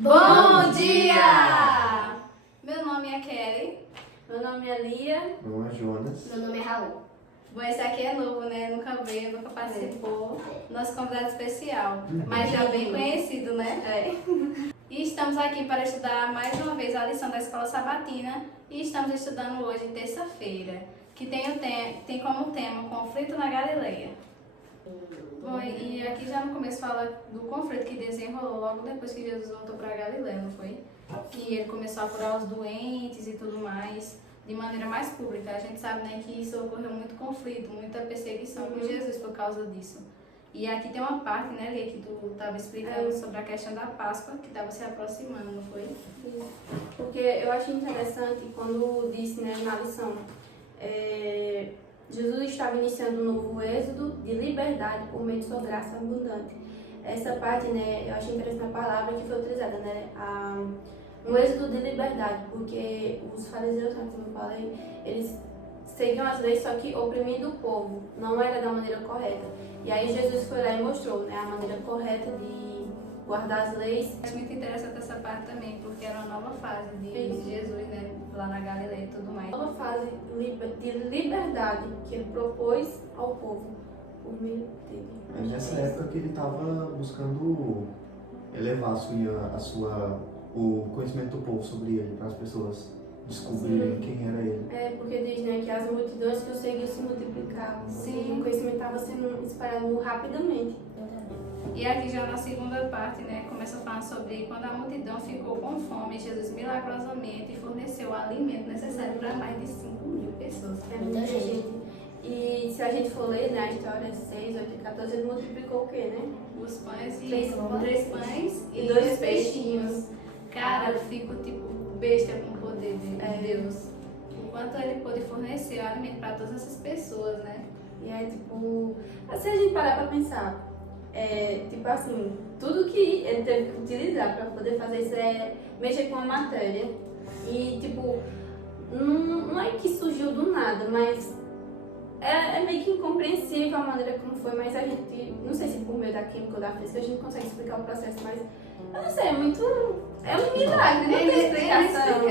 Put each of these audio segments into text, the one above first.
Bom dia! Meu nome é Kelly. Meu nome é Lia. Meu nome é Jonas. Meu nome é Raul. Bom, esse aqui é novo, né? Nunca veio, nunca participou. Nosso convidado especial, mas já bem conhecido, né? E estamos aqui para estudar mais uma vez a lição da Escola Sabatina. E estamos estudando hoje, terça-feira, que tem como tema o conflito na Galileia. Bom, e aqui já no começo fala do conflito que desenrolou logo depois que Jesus voltou para Galileia, não foi? Que ele começou a curar os doentes e tudo mais, de maneira mais pública. A gente sabe, né, que isso ocorreu muito conflito, muita perseguição com Jesus por causa disso. E aqui tem uma parte, né, Lia, que tu estava explicando sobre a questão da Páscoa, que estava se aproximando, não foi? Porque eu achei interessante quando disse, né, na lição, Jesus estava iniciando um novo êxodo de liberdade por meio de sua graça abundante. Essa parte, né, eu achei interessante a palavra que foi utilizada, né, um êxodo de liberdade, porque os fariseus, como eu falei, eles seguiam as leis, só que oprimindo o povo, não era da maneira correta. E aí Jesus foi lá e mostrou, né, a maneira correta de guardar as leis. É muito interessante essa parte também, porque era uma nova fase de Jesus, né, lá na Galileia e tudo mais. Uma nova fase de liberdade que ele propôs ao povo por meio dele. É nessa época que ele estava buscando elevar o conhecimento do povo sobre ele, para as pessoas descobrirem quem era ele. É, porque diz, né, que as multidões que o seguiam se multiplicavam. Sim. O conhecimento estava sendo espalhado rapidamente. E aqui já na segunda parte, né, começa falando sobre quando a multidão ficou com fome, Jesus milagrosamente forneceu o alimento necessário para mais de 5.000 pessoas. É muita gente. E se a gente for ler, né, a história 6, 8 e 14, ele multiplicou o quê, né? Os pães e 3 pães e 2 peixinhos. Cara, eu fico tipo besta com o poder de Deus. O quanto ele pôde fornecer o alimento para todas essas pessoas, né? E é tipo, assim a gente parar pra pensar, tipo assim, tudo que ele teve que utilizar pra poder fazer isso é mexer com a matéria. E tipo, não é que surgiu do nada, mas é meio que incompreensível a maneira como foi, mas a gente, não sei se por meio da química ou da física a gente consegue explicar o processo, mas eu não sei, é um milagre, não tem explicação.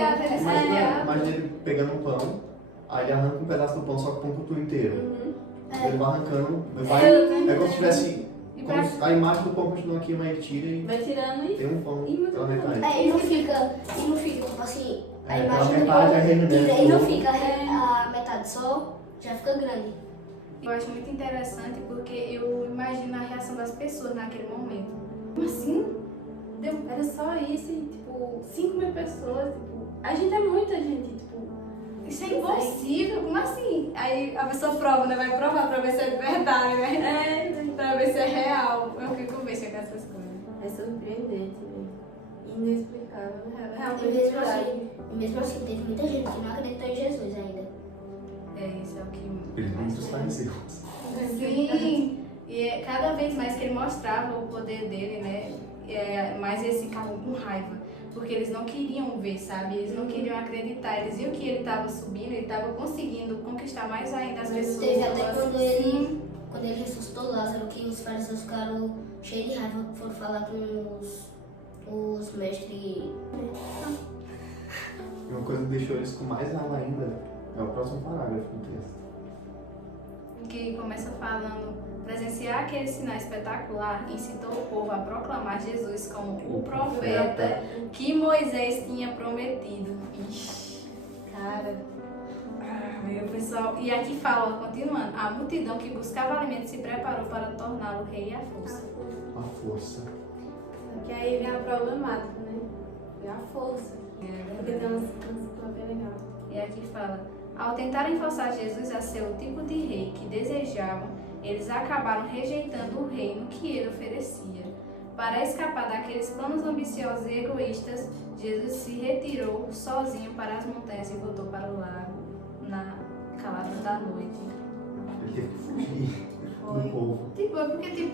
Imagina ele pegando um pão, aí ele arranca um pedaço do pão, só que o pão cultura inteiro. Ele vai arrancando, é como se tivesse. A imagem do pão continua aqui, mas ele tira e Vai tirando e tem um pão pela metade. E não fica tipo assim, a Pela imagem do metade a pão, reunião. e não fica a metade só, já fica grande. Eu acho muito interessante porque eu imagino a reação das pessoas naquele momento. Como assim? era só isso, e, tipo, 5.000 pessoas, tipo, a gente é muita gente, tipo, Isso é impossível, como assim? Aí a pessoa prova, né? Vai provar pra ver se é verdade, né? Pra ver se é real. Eu fico besta com essas coisas. é surpreendente, né? Inexplicável, E realmente mesmo assim, teve muita gente que não acreditou em Jesus ainda. É, isso é o que... Eles muitos fariseus. Sim! E cada vez mais que ele mostrava o poder dele, né? Mais eles ficavam com raiva. Porque eles não queriam ver, sabe? Eles não queriam acreditar. Eles viam que ele estava subindo, ele estava conseguindo conquistar mais ainda as pessoas. Teve até quando Sim. ele ressuscitou Lázaro, que os fariseus ficaram cheios de raiva, foram falar com os mestres. Uma coisa que deixou eles com mais raiva ainda é o próximo parágrafo do texto. Que começa falando: presenciar aquele sinal espetacular incitou o povo a proclamar Jesus como o profeta que Moisés tinha prometido. Ixi, cara. Meu pessoal. E aqui fala, continuando: a multidão que buscava alimento se preparou para torná-lo rei à força. A força. que aí vem a problemática, né? Vem a força. Porque tem umas bem legal. E aqui fala: ao tentarem forçar Jesus a ser o tipo de rei que desejavam, eles acabaram rejeitando o reino que ele oferecia. Para escapar daqueles planos ambiciosos e egoístas, Jesus se retirou sozinho para as montanhas e voltou para o lago na calada da noite. Ele teve que fugir do povo. Porque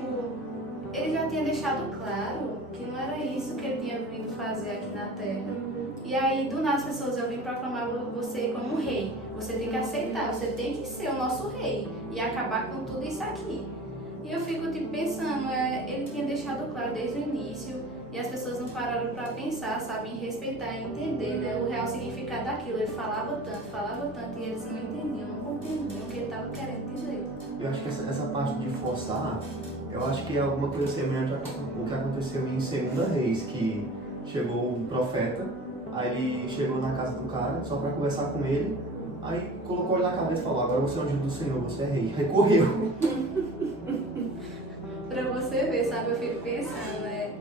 ele já tinha deixado claro que não era isso que ele tinha vindo fazer aqui na Terra. E aí, do nada, as pessoas, eu vim proclamar você como um rei. Você tem que aceitar, você tem que ser o nosso rei e acabar com tudo isso aqui. E eu fico pensando, ele tinha deixado claro desde o início, E as pessoas não pararam para pensar, sabe, em respeitar e entender, né, o real significado daquilo. Ele falava tanto, e eles não entendiam, não compreendiam o que ele estava querendo dizer. Eu acho que essa parte de forçar, eu acho que é alguma coisa semelhante ao que aconteceu em 2 Reis, que chegou um profeta, aí ele chegou na casa do cara só para conversar com ele, aí colocou ele na cabeça e falou: agora você é ungido do Senhor, você é rei. Aí correu. Pra você ver, sabe, eu fico pensando, né,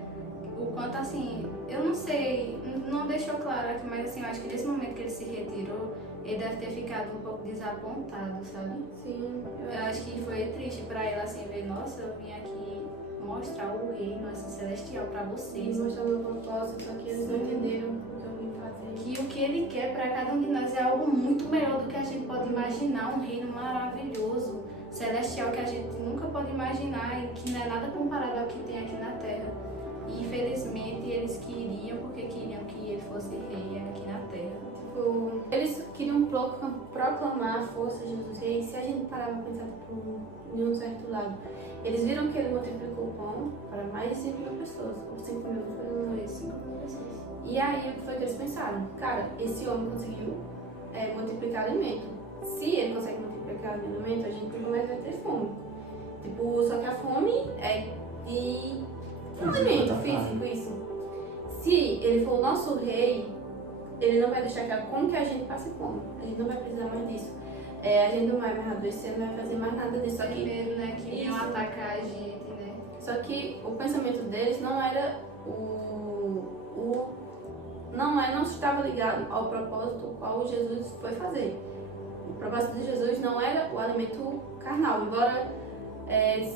o quanto assim, eu não sei, não deixou claro aqui, mas assim, eu acho que nesse momento que ele se retirou, ele deve ter ficado um pouco desapontado, sabe? Sim. Eu acho que foi triste pra ele, assim, ver, nossa, eu vim aqui mostrar o reino, assim, celestial pra vocês. Mostrar o meu propósito, só que eles não entenderam o que eu vim fazer. Que o que ele quer pra cada um de nós é algo muito melhor do que a gente pode imaginar, um reino maravilhoso, celestial, que a gente nunca pode imaginar e que não é nada comparado ao que tem aqui na Terra. E infelizmente eles queriam, porque queriam que ele fosse rei aqui na Terra. Tipo, eles queriam proclamar a força de Jesus Rei. Se a gente parar pra pensar de um certo lado, eles viram que ele multiplicou o pão para mais de 5.000 pessoas. Ou 5.000, foi 5.000 pessoas. E aí, o que foi que eles pensaram? Cara, esse homem conseguiu multiplicar alimento. Se ele consegue multiplicar alimento, a gente nunca mais vai ter fome. Tipo, só que a fome é de alimento físico, isso. Se ele for o nosso rei, ele não vai deixar como que a gente passe fome. A gente não vai precisar mais disso. A gente não vai mais adoecer, não vai fazer mais nada disso. Só que medo, né, que iam atacar a gente, né? Só que o pensamento deles não era não estava ligado ao propósito qual Jesus foi fazer. O propósito de Jesus não era o alimento carnal, embora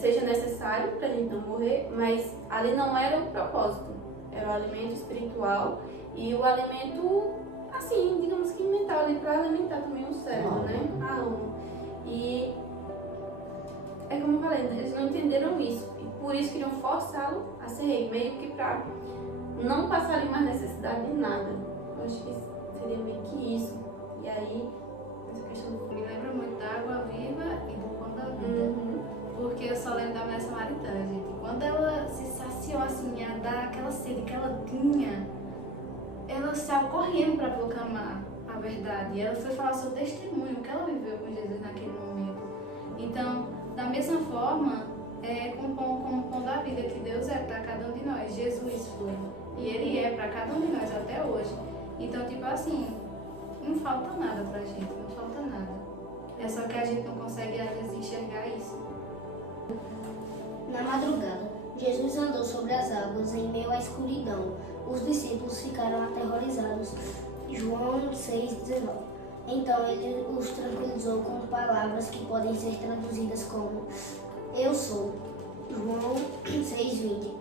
seja necessário para a gente não morrer, mas ali não era o propósito. Era o alimento espiritual e o alimento, assim, digamos que mental ali, para alimentar também o cérebro, né? A alma. E é como eu falei, eles não entenderam isso e por isso queriam forçá-lo a ser rei, meio que para não passarem mais necessidade de nada. Eu acho que seria meio que isso. E aí, essa questão do Me lembra muito da água viva e do pão da vida. Porque eu só lembro da mulher samaritana, gente. Quando ela se saciou assim, a dar aquela sede que ela tinha, ela estava correndo para proclamar a verdade. E ela foi falar seu testemunho, o que ela viveu com Jesus naquele momento. Então, da mesma forma, com o pão da vida que Deus é para cada um de nós. Jesus foi. E Ele é para cada um de nós até hoje. Então, tipo assim, não falta nada pra gente, não falta nada. É só que a gente não consegue, às vezes, enxergar isso. Na madrugada, Jesus andou sobre as águas em meio à escuridão. Os discípulos ficaram aterrorizados. João 6,19. Então ele os tranquilizou com palavras que podem ser traduzidas como: Eu sou. João 6,20.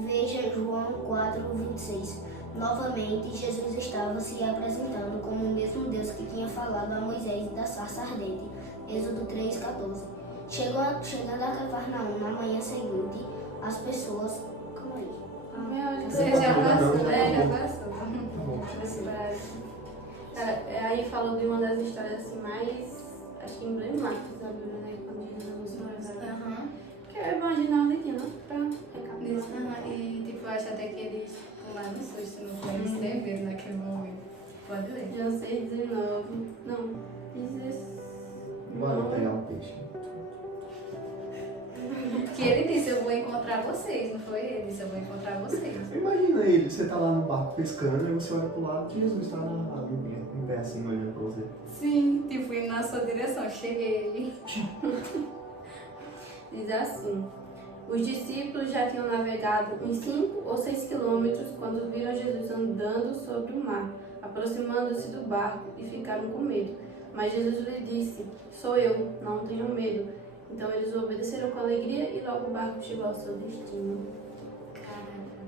Veja João 4,26. Novamente, Jesus estava se apresentando como o mesmo Deus que tinha falado a Moisés da sarça ardente. Êxodo 3,14. Chegando a Cafarnaum na manhã seguinte, as pessoas... Calma aí. Você já passou, né? Já passou. Cara, aí falou de uma das histórias assim mais, acho que emblemáticas da Bíblia, né? Quando Jesus anunciou. Porque eu imaginar onde tinha, não? Pra recapitular. E tipo, eu acho até que eles pularam no susto, não foi escrever naquele momento. Pode ler. João 6,19. Não, 16. Bora pegar um peixe. Que ele disse, eu vou encontrar vocês, não foi ele? Disse, eu vou encontrar vocês. Imagina ele, você tá lá no barco pescando e você olha pro lado e Jesus tá lá em pé assim, olhando pra você. Sim, tipo, indo na sua direção, cheguei. Diz assim: os discípulos já tinham navegado uns 5 ou 6 quilômetros quando viram Jesus andando sobre o mar, aproximando-se do barco, e ficaram com medo. Mas Jesus lhe disse: sou eu, não tenham medo. Então eles obedeceram com alegria e logo o barco chegou ao seu destino. Caraca.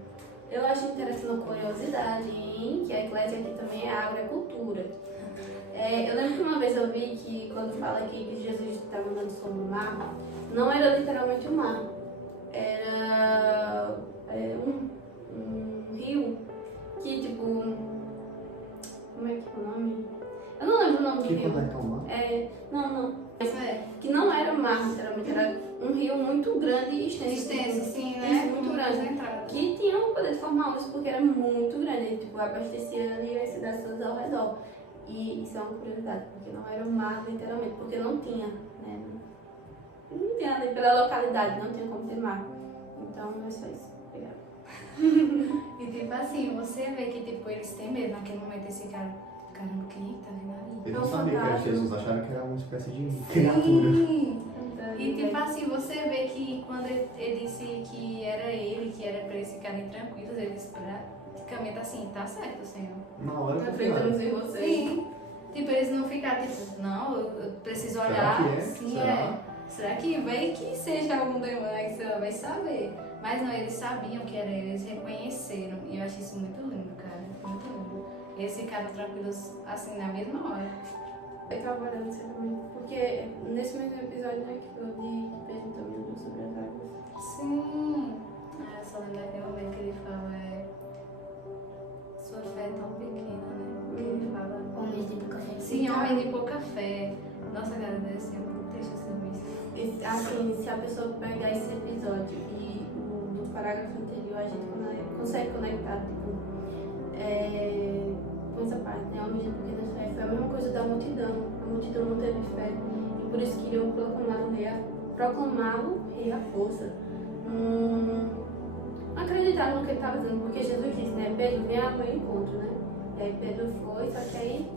Eu acho interessante uma curiosidade, hein? Que a eclésia aqui também é agricultura. Eu lembro que uma vez eu vi que quando fala aqui que Jesus estava andando sobre o mar, não era literalmente o mar. Era um rio que, tipo... Como é que é o nome? Eu não lembro o nome do Que rio. conecta o mar? Não. Isso é. Que não era o mar, literalmente, era um rio muito grande e extenso. Extenso, sim, né? Isso, muito Muitas grande. entradas. Que tinha o poder de formar ondas porque era muito grande, tipo, abastecia ali as cidades todas ao redor. E isso é uma curiosidade, porque não era um mar literalmente, porque não tinha, né? Não tinha ali pela localidade, não tinha como ter mar. Então é só isso. Obrigada. E tipo assim, você vê que tipo, eles têm medo naquele momento desse cara. Caramba, quem é que tá vindo ali? Eles É não um sabiam que era fantasma. Jesus, acharam que era uma espécie de criatura. Sim! Então, E tipo assim, você vê que quando ele disse que era ele, que era pra eles ficarem tranquilos, eles praticamente assim, tá certo, Senhor. Na hora eu acreditamos em vocês. Sim. Tipo, eles não ficaram tipo, não, eu preciso Será olhar. que é? Sim, Será? é. Será que vai que seja algum demônio aí que você vai saber? Mas não, eles sabiam que era ele, eles reconheceram. E eu achei isso muito lindo, cara. Muito lindo. Eles ficaram tranquilos assim na mesma hora. Eu tava olhando isso também, porque nesse mesmo episódio, né, que eu li, que perguntou sobre as águas. Sim. Ah, eu só lembro daquele momento que ele fala, sua fé é tão pequena, né? Que ele fala. Homens de pouca fé. Sim, homem de pouca fé. Nossa, cara, deve ser muito triste esse isso. Assim, se a pessoa pegar esse episódio e o do parágrafo anterior, a gente consegue conectar, tipo, com essa parte, né? Homens de pequena fé. Foi a mesma coisa da multidão. A multidão não teve fé. E por isso queriam proclamá-lo rei à força. Não acreditaram no que ele estava dizendo, porque Jesus disse, né? Pedro, vem ao meu encontro, né? E aí Pedro foi, só que aí.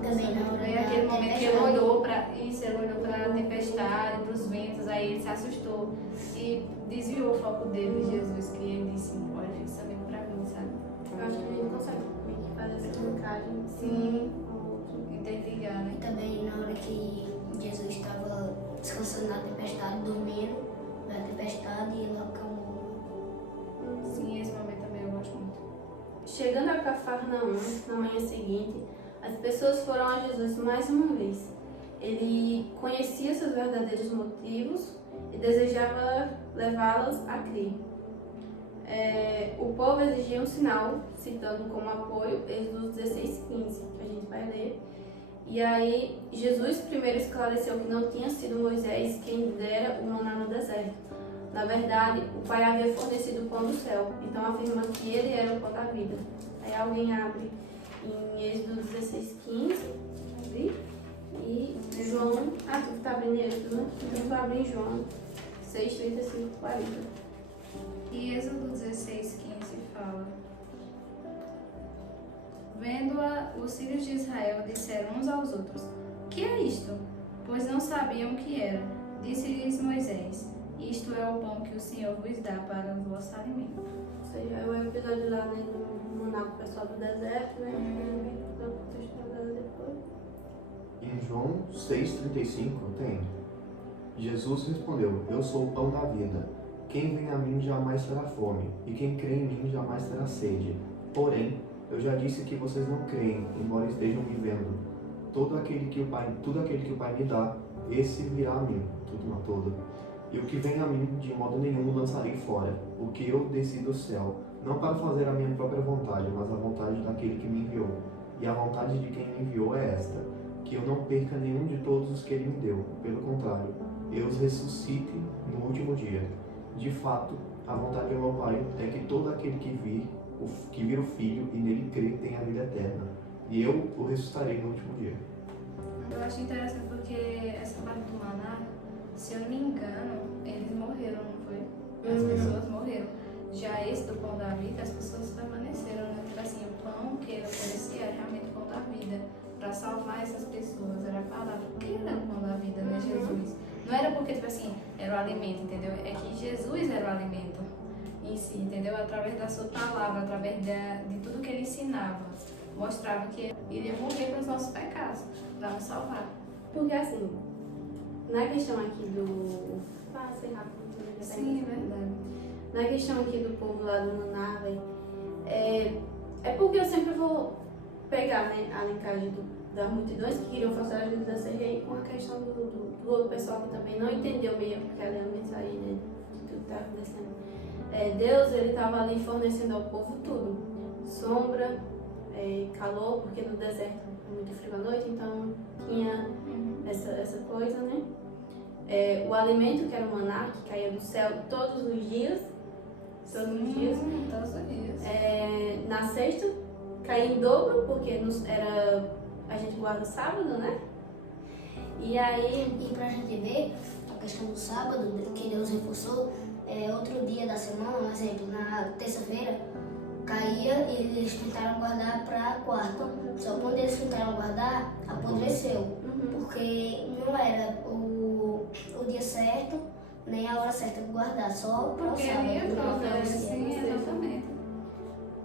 Também na hora Foi da aquele momento que ele tempestade. olhou para isso, ele olhou para a tempestade, para os ventos, aí ele se assustou e desviou o foco dele de Jesus, que ele disse, olha, fixamente para mim, sabe? Eu acho que a gente consegue meio que fazer essa linkagem. Sim, Com o outro. interligar, né? E também na hora que Jesus estava descansando na tempestade, dormindo na tempestade, ele acalmou. Sim, esse momento também eu gosto muito. Chegando a Cafarnaum, na manhã seguinte, as pessoas foram a Jesus mais uma vez. Ele conhecia seus verdadeiros motivos e desejava levá-las a crer. O povo exigia um sinal, citando como apoio Êxodo 16:15, que a gente vai ler. E aí, Jesus primeiro esclareceu que não tinha sido Moisés quem dera o maná no deserto. Na verdade, o Pai havia fornecido o pão do céu, então afirma que ele era o pão da vida. Aí alguém abre em Êxodo 16:15, e João, tu tá abrindo em Êxodo, né? Então tu abre em João 6:35-40. E Êxodo 16:15 fala: Vendo-a, os filhos de Israel disseram uns aos outros: Que é isto? Pois não sabiam o que era. Disse-lhes Moisés: Isto é o pão que o Senhor vos dá para o vosso alimento. Ou seja, é o episódio lá, né, no maná com o pessoal do deserto, né? Depois. Em João 6,35 tem: Jesus respondeu: Eu sou o pão da vida. Quem vem a mim jamais terá fome, e quem crê em mim jamais terá sede. Porém, eu já disse que vocês não creem, embora estejam me vendo. Tudo aquele que o Pai me dá, esse virá a mim, tudo uma toda. E o que vem a mim, de modo nenhum o lançarei fora, o que eu desci do céu, não para fazer a minha própria vontade, mas a vontade daquele que me enviou. E a vontade de quem me enviou é esta: que eu não perca nenhum de todos os que ele me deu. Pelo contrário, eu os ressuscite no último dia. De fato, a vontade do meu Pai é que todo aquele que vir o Filho e nele crer tenha a vida eterna. E eu o ressuscitarei no último dia. Eu acho interessante porque essa parte do maná, se eu não me engano, eles morreram, não foi? As pessoas morreram. Já esse do pão da vida, as pessoas permaneceram, né? Tipo assim, o pão que ele oferecia era realmente o pão da vida. Para salvar essas pessoas, era a palavra. O que era o pão da vida, né? Jesus. Não era porque, tipo assim, era o alimento, entendeu? É que Jesus era o alimento em si, entendeu? Através da sua palavra, através de tudo que ele ensinava. Mostrava que ele iria morrer pelos nossos pecados, para nos salvar. Porque assim, na questão aqui do. Ah, sei rápido. Sim, é verdade. Na questão aqui do povo lá do Naná, é porque eu sempre vou pegar, né, a linkagem das multidões que queriam forçar a Jesus a ser rei com a questão do outro pessoal que também não entendeu meio que elemento aí, né, de tudo que está acontecendo. Deus, ele estava ali fornecendo ao povo tudo: sombra, calor, porque no deserto é muito frio à noite, então tinha essa coisa, né? o alimento que era o maná, que caía do céu todos os dias. Todos os dias. Todos os dias. Na sexta, caía em dobro, porque a gente guarda sábado, né? E aí, E pra gente ver a questão do sábado, que Deus reforçou, outro dia da semana, um exemplo, na terça-feira, caía e eles tentaram guardar pra quarta. Só quando eles tentaram guardar, apodreceu. Porque não era o dia certo, nem a hora certa de guardar, só para o Porque sábado. ele é pronto, pra você. sim, exatamente.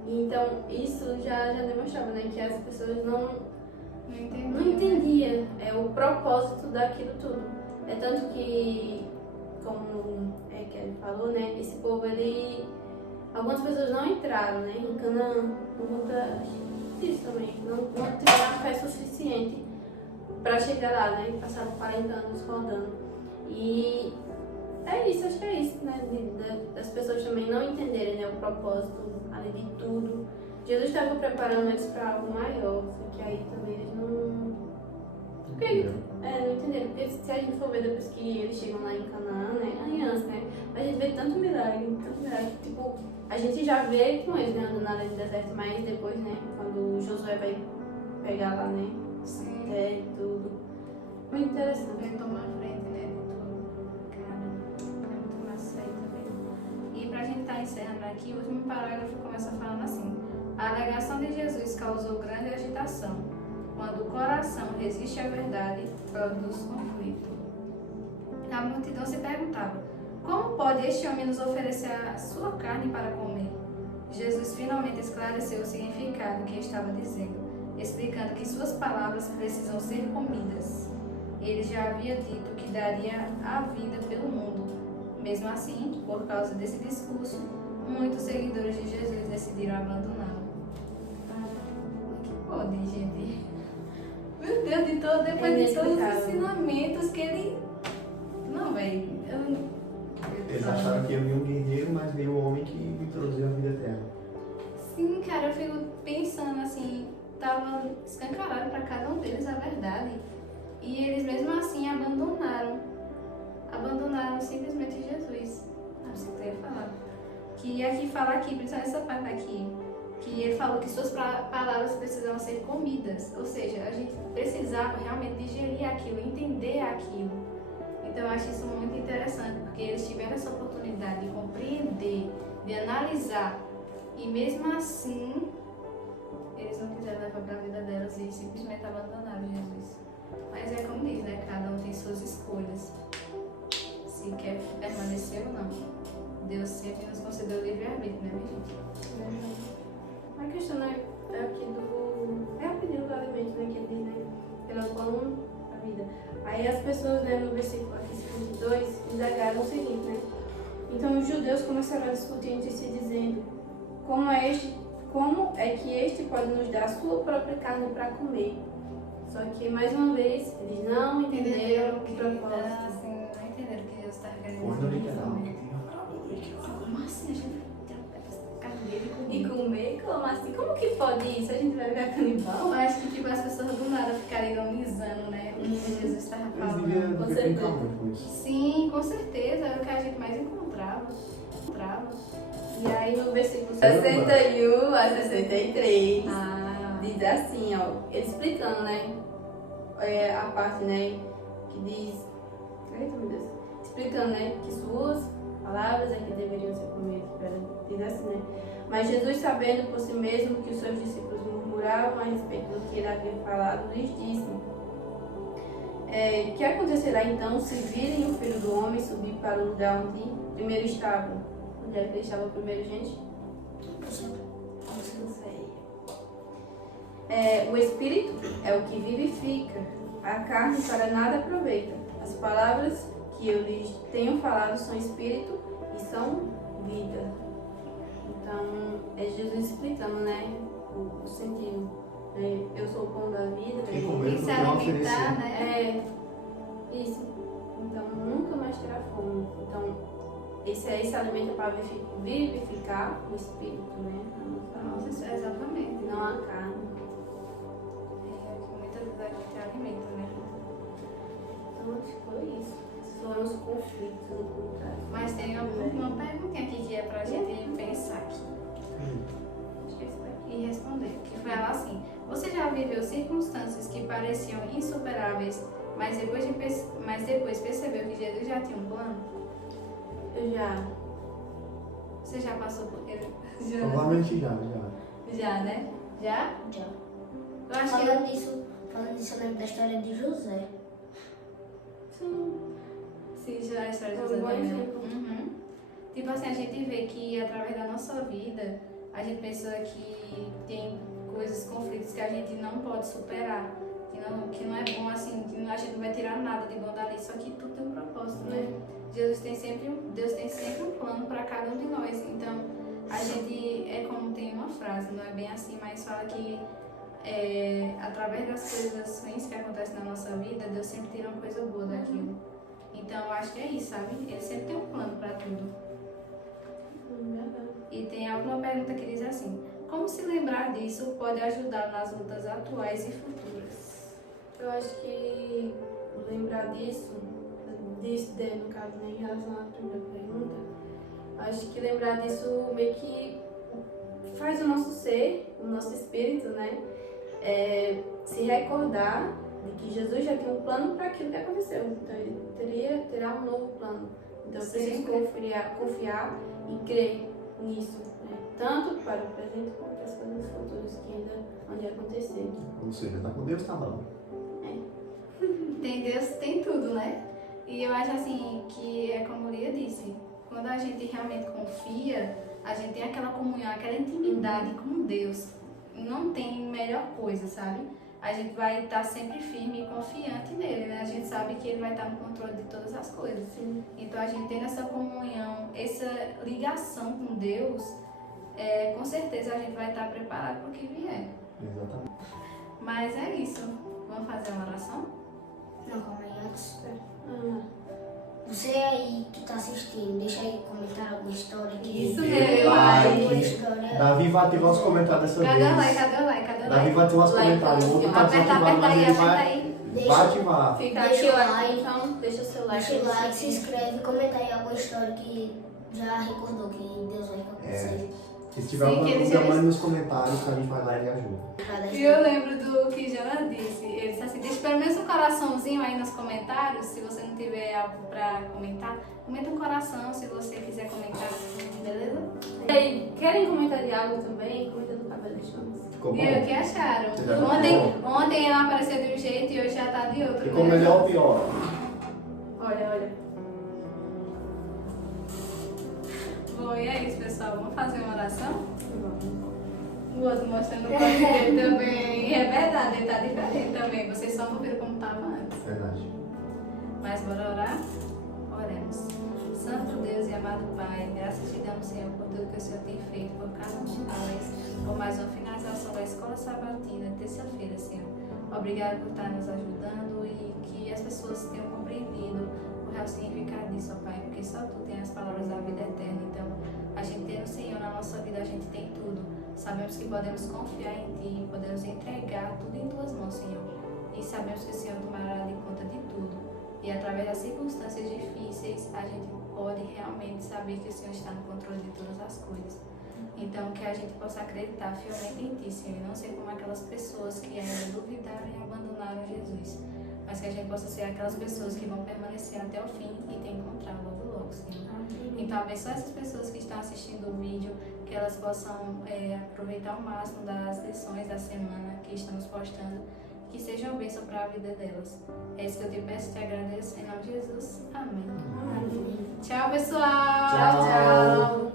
então, isso já demonstrava, né, que as pessoas não Não entendiam o propósito daquilo tudo. É tanto que, como que ele falou, né, esse povo, algumas pessoas não entraram, né, em Canaã, por conta disso também. Não tiveram fé suficiente para chegar lá, né, passaram 40 anos rodando. E é isso, acho que é isso, né, das pessoas também não entenderem, né, o propósito ali de tudo. Jesus estava preparando eles para algo maior, só que aí também eles não entenderam. Porque se a gente for ver depois que eles chegam lá em Canaã, né, antes, né, a gente vê tanto milagre, tipo, a gente já vê com eles, né, andando na lei do deserto, mas depois, né, quando Josué vai pegar lá, né, Sim. e tudo. Muito interessante. Ele tomou a frente, né, de tudo. Cara, é muito massa isso aí também. E pra gente estar encerrando aqui, o último parágrafo começa falando assim: a alegação de Jesus causou grande agitação. Quando o coração resiste à verdade, produz conflito. A multidão se perguntava: como pode este homem nos oferecer a sua carne para comer? Jesus finalmente esclareceu o significado que estava dizendo, explicando que suas palavras precisam ser comidas. Ele já havia dito que daria a vida pelo mundo. Mesmo assim, por causa desse discurso, muitos seguidores de Jesus decidiram abandoná-lo. Como que pode, gente? Meu Deus, depois de todos os ensinamentos que ele... Não, velho. Eles acharam que ia vir um guerreiro, mas veio o homem que introduziu a vida eterna. Sim, cara, eu fico pensando assim, tava escancarado para cada um deles a verdade. E eles mesmo assim abandonaram simplesmente Jesus. Ah, você que eu ia falar. Que aqui fala aqui, principalmente essa parte aqui, que ele falou que suas palavras precisavam ser comidas. Ou seja, a gente precisava realmente digerir aquilo, entender aquilo. Então eu acho isso muito interessante, porque eles tiveram essa oportunidade de compreender, de analisar, e mesmo assim, eles não quiseram levar para a vida delas e simplesmente abandonaram Jesus. Mas é como diz, né? Cada um tem suas escolhas. Se quer permanecer ou não. Deus sempre nos concedeu livre-arbítrio, né, minha gente? A questão, né, aqui é o pedido do alimento, né, que ele diz, né, pelo pão da vida. Aí as pessoas, né, no versículo aqui 52, indagaram o seguinte, né, então os judeus começaram a discutir entre si, dizendo, como é que este pode nos dar a sua própria carne para comer? Só que, mais uma vez, eles não entenderam o propósito. Assim, não entenderam o que Deus estava querendo Foi no dizer. literal. Como assim? A gente vai ter carne dele E comer? Como assim? Como que pode isso? A gente vai virar canibal? Eu acho que tipo, as pessoas do nada ficaram ironizando, né? O que Jesus estava Eles falando. deviam Com ter certeza. calma com isso. Sim, com certeza. Era o que a gente mais encontrava. E aí no versículo 61 a 63, Ah, diz assim, ó, ele explicando, né, a parte, né, que diz, eita meu Deus, explicando, né, que suas palavras é que deveriam ser comidas, diz assim, né, mas Jesus, sabendo por si mesmo que os seus discípulos murmuravam a respeito do que ele havia falado, lhes disse, que acontecerá então se virem o Filho do Homem subir para o lugar onde primeiro estava? Onde era que ele estava primeiro, gente? Não sei. O Espírito é o que vivifica, a carne para nada aproveita. As palavras que eu lhes tenho falado são Espírito e são vida. Então, é Jesus explicando, né, o sentido. Eu sou o pão da vida. Quem comer tem que se não vai alimentar, oferecer. né? Isso. Então, nunca mais terá fome. Então, esse alimento é para vivificar o espírito, né? Nossa, exatamente. Não a carne. Muitas vezes a gente alimenta, né? Então, acho que foi isso. Esses foram conflitos, no contrário. Mas tem uma perguntinha aqui que é pra gente pensar aqui. E responder. Que foi ela assim: você já viveu circunstâncias que pareciam insuperáveis, mas depois percebeu que Jesus já tinha um plano? Eu já. Você já passou por ele? Provavelmente já. Já, né? Já? Já. Eu acho que Falando disso, eu lembro da história de José. sim, já é a história de É um José bom também. exemplo. Uhum. Tipo assim, a gente vê que através da nossa vida, a gente pensa que tem coisas, conflitos que a gente não pode superar. Que não é bom assim, que a gente não vai tirar nada de bom dali, só que tudo tem um propósito, né? Deus tem sempre um plano para cada um de nós. Então, a gente, é como tem uma frase, não é bem assim, mas fala que através das coisas ruins que acontecem na nossa vida, Deus sempre tira uma coisa boa daquilo. Então, eu acho que é isso, sabe? Ele sempre tem um plano para tudo. Verdade. E tem alguma pergunta que diz assim: como se lembrar disso pode ajudar nas lutas atuais e futuras? Eu acho que lembrar disso, no caso, né, em relação à primeira pergunta, acho que lembrar disso meio que faz o nosso ser, o nosso espírito, né, se recordar de que Jesus já tem um plano para aquilo que aconteceu. Então ele terá um novo plano. Então eu preciso confiar e crer nisso, né, tanto para o presente quanto para as coisas futuras que ainda vão acontecer. Ou seja, tá com Deus, tá bom. Tem Deus, tem tudo, né? E eu acho assim que é como o Lia disse, quando a gente realmente confia, a gente tem aquela comunhão, aquela intimidade com Deus. Não tem melhor coisa, sabe? A gente vai estar sempre firme e confiante nele, né? A gente sabe que ele vai estar no controle de todas as coisas. Sim. Então a gente tendo essa comunhão, essa ligação com Deus, com certeza a gente vai estar preparado para o que vier. Exatamente. Mas é isso. Vamos fazer uma oração? Não, calma aí, antes. Você Você aí que tá assistindo, deixa aí comentar alguma história que... Isso Dê mesmo. like. Alguma história... Davi vai ativar os comentários dessa Cadê vez. o like? Cadê o like? Cadê o Davi like? vai ativar os Like, comentários. O outro tá Aperta, desativado, aperta mas aí, ele aperta vai aí. ativar. fica Deixa aqui o o like, like. então deixa o seu like. Deixa o like, se inscreve, comenta aí alguma história que já recordou que Deus vai acontecer. Se tiver Sim, alguma que ele dúvida, já- mande nos comentários que a gente vai lá e ajuda. Pra dar E eu lembro do que Jonas disse. Ele disse assim, deixa pelo menos um coraçãozinho aí nos comentários. Se você não tiver algo pra comentar, comenta um coração se você quiser comentar. Beleza? E aí, querem comentar de algo também? Comenta no cabelo de Jonas. Ficou bom? E aí, o que acharam? Você já gostou? Ontem ela apareceu de um jeito e hoje já tá de outro. Ficou né? melhor ou pior? Olha. Bom, e é isso, pessoal. Vamos fazer uma oração? O outro mostrando o corpo dele também. E é verdade, ele tá diferente também. Vocês só não viram como tava antes. Verdade. Mas bora orar? Oremos. Santo Deus e amado Pai, graças te damos, Senhor, por tudo que o Senhor tem feito por cada um de nós, por mais uma finalização da Escola Sabatina, terça-feira, Senhor. Obrigado por estar nos ajudando e que as pessoas tenham compreendido o real significado disso, ó Pai, porque só Tu tem as palavras da vida eterna. Então, a gente tendo o Senhor na nossa vida, a gente tem tudo. Sabemos que podemos confiar em Ti, podemos entregar tudo em Tuas mãos, Senhor. E sabemos que o Senhor tomará de conta de tudo. E através das circunstâncias difíceis, a gente pode realmente saber que o Senhor está no controle de todas as coisas. Então, que a gente possa acreditar fielmente em Ti, Senhor, e não ser como aquelas pessoas que ainda duvidaram e abandonaram Jesus, mas que a gente possa ser aquelas pessoas que vão permanecer até o fim e te encontrar logo, Senhor. Então, abençoe essas pessoas que estão assistindo o vídeo, que elas possam aproveitar ao máximo das lições da semana que estamos postando, que sejam bênção para a vida delas. É isso que eu te peço e te agradeço. Em nome de Jesus. Amém. Tchau, pessoal. Tchau.